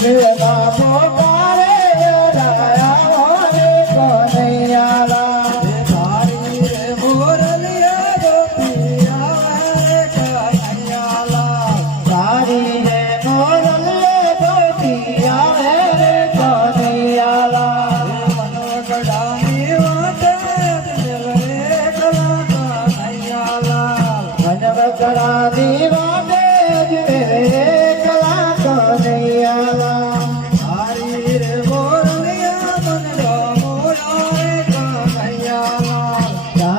Me la por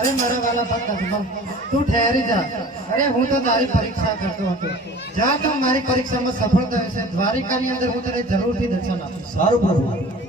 અરે મારા વાલા પર કસબમ તું ઠેરી જા. અરે હું તો તારી પરીક્ષા કરતો હતો. જા તું, મારી પરીક્ષામાં સફળ થયો છે. દ્વારિકાની અંદર હું તને જરૂરથી દર્શન આપું સારું, પ્રભુ.